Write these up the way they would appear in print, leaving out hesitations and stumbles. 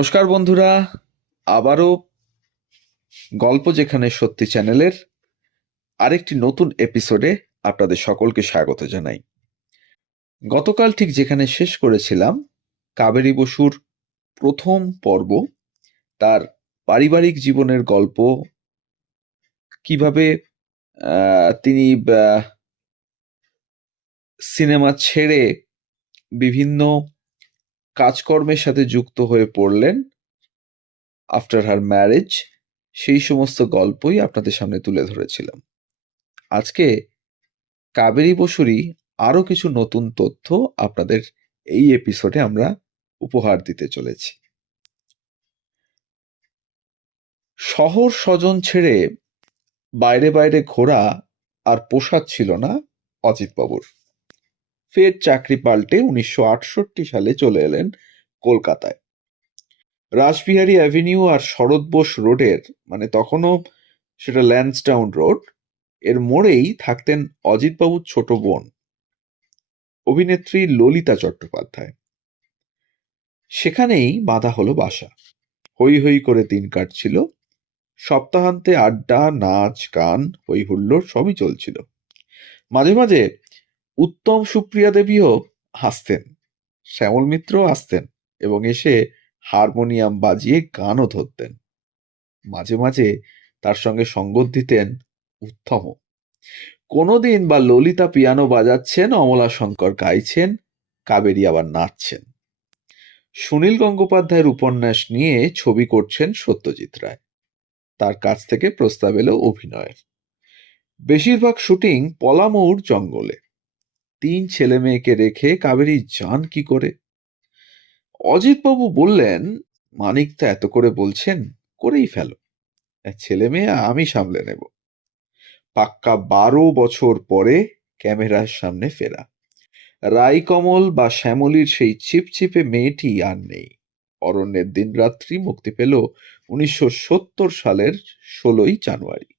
নমস্কার বন্ধুরা, আবারও গল্প যেখানে সত্যি চ্যানেলের আরেকটি নতুন এপিসোডে আপনাদের সকলকে স্বাগত জানাই। গতকাল ঠিক যেখানে শেষ করেছিলাম, কাবেরী বসুর প্রথম পর্ব, তার পারিবারিক জীবনের গল্প, কিভাবে তিনি সিনেমা ছেড়ে বিভিন্ন কাজকর্মের সাথে যুক্ত হয়ে পড়লেন আফটার হার ম্যারেজ, সেই সমস্ত গল্পই আপনাদের সামনে তুলে ধরেছিলাম। আজকে কাবেরী বসুরই আরো কিছু নতুন তথ্য আপনাদের এই এপিসোডে আমরা উপহার দিতে চলেছি। শহর স্বজন ছেড়ে বাইরে বাইরে ঘোরা আর পোষাচ্ছিল না অজিতবাবুর। ফের চাকরি পাল্টে 1968 সালে চলে এলেন কলকাতায়। রাসবিহারী অ্যাভিনিউ আর শরৎ বোস রোডের, মানে তখনও সেটা ল্যান্সডাউন রোড, এর মোড়েই থাকতেন অজিতবাবুর ছোট বোন, অভিনেত্রী ললিতা চট্টোপাধ্যায়। সেখানেই বাঁধা হলো বাসা। হৈ হৈ করে দিন কাটছিল। সপ্তাহান্তে আড্ডা, নাচ, গান, হৈ হুল্লোড় সবই চলছিল। মাঝে মাঝে উত্তম সুপ্রিয়া দেবীও হাসতেন, শ্যামল মিত্রও আসতেন এবং এসে হারমোনিয়াম বাজিয়ে গানও ধরতেন। মাঝে মাঝে তার সঙ্গে সঙ্গত দিতেন উত্তমও। কোনোদিন বা ললিতা পিয়ানো বাজাচ্ছেন, অমলা শঙ্কর গাইছেন, কাবেরী আবার নাচছেন। সুনীল গঙ্গোপাধ্যায়ের উপন্যাস নিয়ে ছবি করছেন সত্যজিৎ রায়। তার কাছ থেকে প্রস্তাব এলো অভিনয়ের। বেশিরভাগ শুটিং পলামৌর জঙ্গলে। 3 ছেলে মেয়েকে রেখে কাবেরী যান কি করে? অজিতবাবু বললেন, মানিকদা এত করে বলছেন, করেই ফেলো। ছেলে মেয়ে আমি সামলে নেব। পাক্কা 12 বছর পরে ক্যামেরার সামনে ফেরা। রাইকমল বা শ্যামলীর সেই চিপচিপে মেয়েটি আর নেই। অরণ্যের দিনরাত্রি মুক্তি পেল 1970 সালের 16ই জানুয়ারি।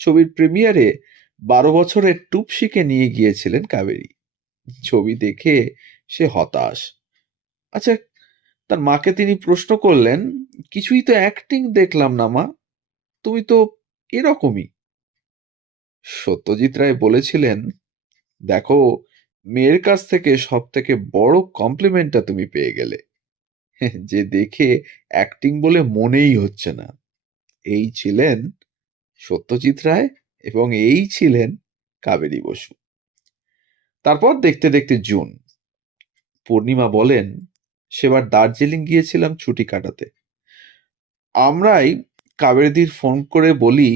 ছবির প্রিমিয়ারে 12 বছরের টুপসিকে নিয়ে গিয়েছিলেন কাবেরী। ছবি দেখে সে হতাশ। আচ্ছা, তার মাকে তিনি প্রশ্ন করলেন, কিছুই তো অ্যাক্টিং দেখলাম না মা, তুমি তো এরকমই। সত্যজিৎ রায় বলেছিলেন, দেখো, মেয়ের কাছ থেকে সব থেকে বড় কমপ্লিমেন্টটা তুমি পেয়ে গেলে, যে দেখে অ্যাক্টিং বলে মনেই হচ্ছে না। এই ছিলেন সত্যজিৎ রায় এবং এই ছিলেন কাবেরী বসু। তারপর দেখতে দেখতে জুন। পূর্ণিমা বলেন, সেবার দার্জিলিং গিয়েছিলাম ছুটি কাটাতে। আমরাই কাবেরীদির ফোন করে বলি,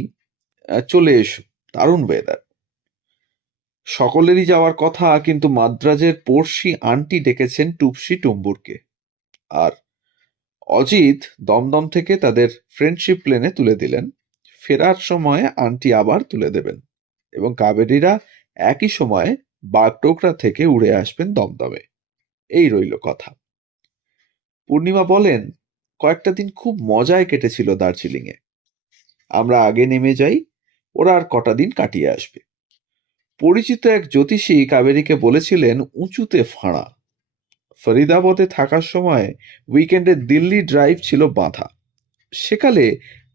চলে এসো, দারুণ ওয়েদার। সকলেরই যাওয়ার কথা, কিন্তু মাদ্রাজের পড়শি আন্টি ডেকেছেন টুপসি টুম্বুরকে। আর অজিত দমদম থেকে তাদের ফ্রেন্ডশিপ প্লেনে তুলে দিলেন। ফেরার সময় আন্টি আবার তুলে দেবেন এবং কাবেরীরা একই সময়ে বাগডোগরা থেকে উড়ে আসবেন দমদমে। এই রইল কথা। পূর্ণিমা বলেন, কয়েকটা দিন খুব মজায় কেটেছিল দার্জিলিংয়ে। আমরা আগে নেমে যাই, ওরা আর কটা দিন কাটিয়ে আসবে। পরিচিত এক জ্যোতিষী কাবেরীকে বলেছিলেন উঁচুতে ফাঁড়া। ফরিদাবাদে থাকার সময় উইকেন্ডে দিল্লি ড্রাইভ ছিল বাঁধা। সেকালে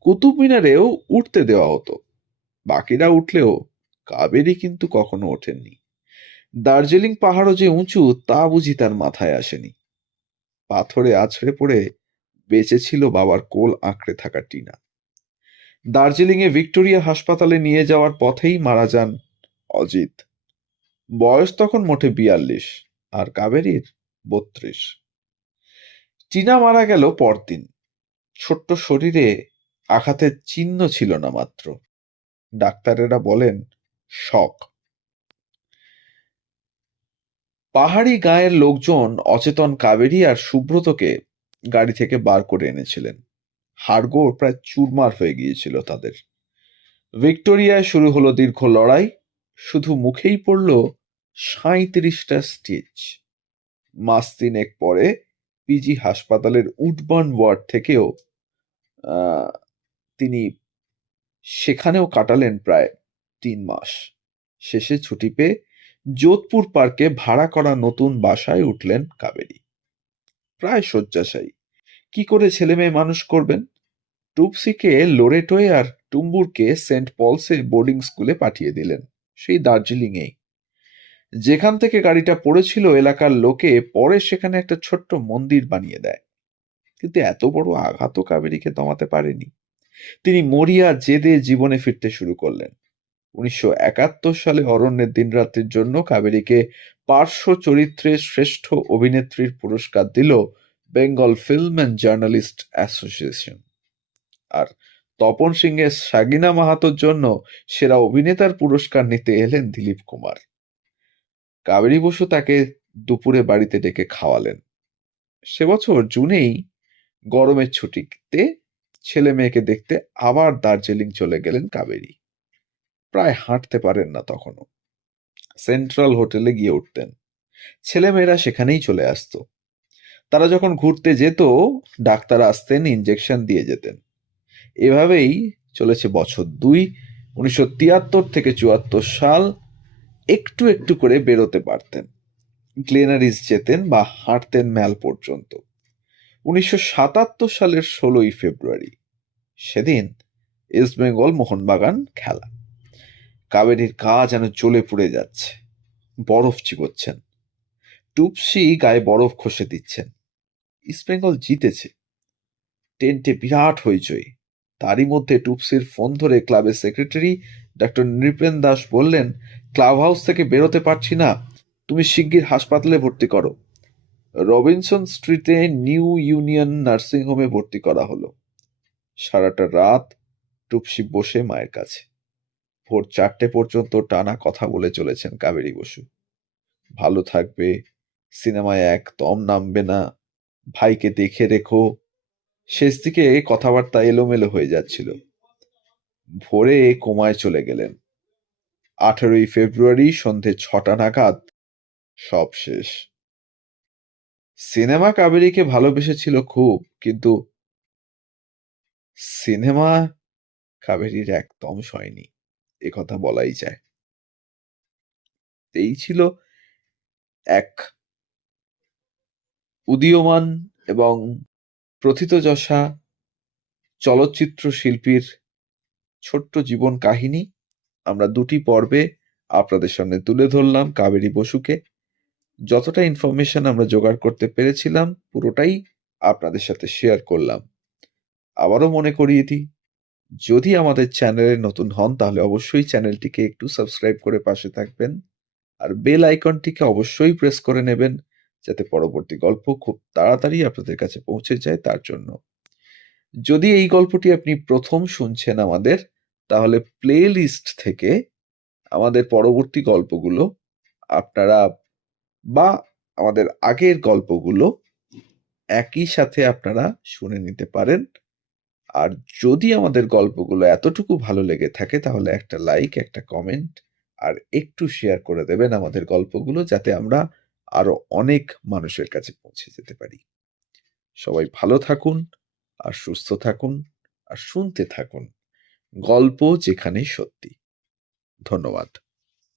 কুতুব মিনারেও উঠতে দেওয়া হতো। বাকিরা উঠলেও কাবেরী কিন্তু কখনো ওঠেননি। দার্জিলিং পাহাড়ও যে উঁচু তা বুঝি তার মাথায় আসেনি। পাথরে আছড়ে পড়ে বেঁচেছিল বাবার কোল আঁকড়ে থাকা টিনা। দার্জিলিংয়ে ভিক্টোরিয়া হাসপাতালে নিয়ে যাওয়ার পথেই মারা যান অজিত। বয়স তখন মোটে 42 আর কাবেরীর 32। টিনা মারা গেল পরদিন। ছোট্ট শরীরে আঘাতের চিহ্ন ছিল না মাত্র। ডাক্তারেরা বলেন শক। পাহাড়ি গাঁয়ের লোকজন অচেতন কাবেরী আর সুব্রতকে গাড়ি থেকে বার করে এনেছিলেন। হাড়গোড় প্রায় চুরমার হয়ে গিয়েছিল তাদের। ভিক্টোরিয়ায় শুরু হলো দীর্ঘ লড়াই। শুধু মুখেই পড়ল 37টা স্টিচ। মাস 3 পরে পিজি হাসপাতালের উডবার্ন ওয়ার্ড থেকেও তিনি সেখানেও কাটালেন প্রায় 3 মাস। শেষে ছুটি পেয়ে যোধপুর পার্কে ভাড়া করা নতুন বাসায় উঠলেন কাবেরী। প্রায় শয্যাশায়ী, কি করে ছেলে মেয়ে মানুষ করবেন? টুপসিকে লোরেটোয় আর টুম্বুরকে সেন্ট পলসে বোর্ডিং স্কুলে পাঠিয়ে দিলেন, সেই দার্জিলিংয়েই। যেখান থেকে গাড়িটা পড়েছিল এলাকার লোকে পরে সেখানে একটা ছোট্ট মন্দির বানিয়ে দেয়। কিন্তু এত বড় আঘাতও কাবেরীকে দমাতে পারেনি। তিনি মরিয়া জেদে জীবনে ফিরতে শুরু করলেন। 1971 সালে অরণ্যের দিনরাত্রির জন্য কাবেরীকে পার্শ্ব চরিত্রে শ্রেষ্ঠ অভিনেত্রীর পুরস্কার দিল Bengal film and journalist association. আর তপন সিংয়ের সাগিনা মাহাতোর জন্য সেরা অভিনেতার পুরস্কার নিতে এলেন দিলীপ কুমার। কাবেরী বসু তাকে দুপুরে বাড়িতে ডেকে খাওয়ালেন। সে বছর জুনেই গরমের ছুটিতে ছেলে মেয়েকে দেখতে আবার দার্জিলিং চলে গেলেন কাবেরী। প্রায় হাঁটতে পারেন না তখনও। সেন্ট্রাল হোটেলে গিয়ে উঠতেন, ছেলেমেয়েরা সেখানেই চলে আসতো। তারা যখন ঘুরতে যেত ডাক্তার আসতেন, ইঞ্জেকশন দিয়ে যেতেন। এভাবেই চলেছে বছর দুই। 1973 থেকে 74 সাল। একটু একটু করে বেরোতে পারতেন, গ্লেনারিস যেতেন বা হাঁটতেন ম্যাল পর্যন্ত। 1977 সালের 16ই ফেব্রুয়ারি, সেদিন ইস্টবেঙ্গল মোহনবাগান খেলা। কাবেরীর গা যেন জ্বলে পুড়ে যাচ্ছে। বরফ চিবোচ্ছেন, টুপসি গায়ে বরফ ঘষে দিচ্ছেন। ইস্টবেঙ্গল জিতেছে। টেন্টে বিরাট হইচই। তারই মধ্যে টুপসির ফোন ধরে ক্লাবের সেক্রেটারি ডক্টর নৃপেন দাস বললেন, ক্লাব হাউস থেকে বেরোতে পারছি না, তুমি শিগগির হাসপাতালে ভর্তি করো। রবিনসন স্ট্রিটে নিউ ইউনিয়ন নার্সিং হোমে ভর্তি করা হলো। সারাটা রাত টুপসি বসে মায়ের কাছে। ভোর 4টে পর্যন্ত টানা কথা বলে চলেছেন কাবেরী বসু। ভালো থাকবে, সিনেমায় একদম নামবে না, ভাইকে দেখে রেখো। শেষ দিকে কথাবার্তা এলোমেলো হয়ে যাচ্ছিল। ভোরে কোমায় চলে গেলেন। 18ই ফেব্রুয়ারি সন্ধে 6টা নাগাদ সব শেষ। সিনেমা কাবেরীকে ভালোবেসেছিল খুব, কিন্তু সিনেমা কাবেরীর একদম সয়নি, একথা বলাই যায়। এই ছিল এক উদীয়মান এবং প্রথিতযশা চলচ্চিত্র শিল্পীর ছোট্ট জীবন কাহিনী। আমরা দুটি পর্বে আপনাদের সামনে তুলে ধরলাম কাবেরী বসুকে। যতটা ইনফরমেশন আমরা জোগাড় করতে পেরেছিলাম পুরোটাই আপনাদের সাথে শেয়ার করলাম। আবারও মনে করিয়ে দিই, যদি আমাদের চ্যানেলে নতুন হন তাহলে অবশ্যই চ্যানেলটিকে একটু সাবস্ক্রাইব করে পাশে থাকবেন, আর বেল আইকনটিকে অবশ্যই প্রেস করে নেবেন যাতে পরবর্তী গল্প খুব তাড়াতাড়ি আপনাদের কাছে পৌঁছে যায় তার জন্য। যদি এই গল্পটি আপনি প্রথম শুনছেন আমাদের, তাহলে প্লে লিস্ট থেকে আমাদের পরবর্তী গল্পগুলো আপনারা বা আমাদের আগের গল্পগুলো একই সাথে আপনারা শুনে নিতে পারেন। আর যদি আমাদের গল্পগুলো এতটুকু ভালো লেগে থাকে তাহলে একটা লাইক, একটা কমেন্ট আর একটু শেয়ার করে দেবেন আমাদের গল্পগুলো, যাতে আমরা আরো অনেক মানুষের কাছে পৌঁছে যেতে পারি। সবাই ভালো থাকুন আর সুস্থ থাকুন আর শুনতে থাকুন গল্প যেখানে সত্যি। ধন্যবাদ।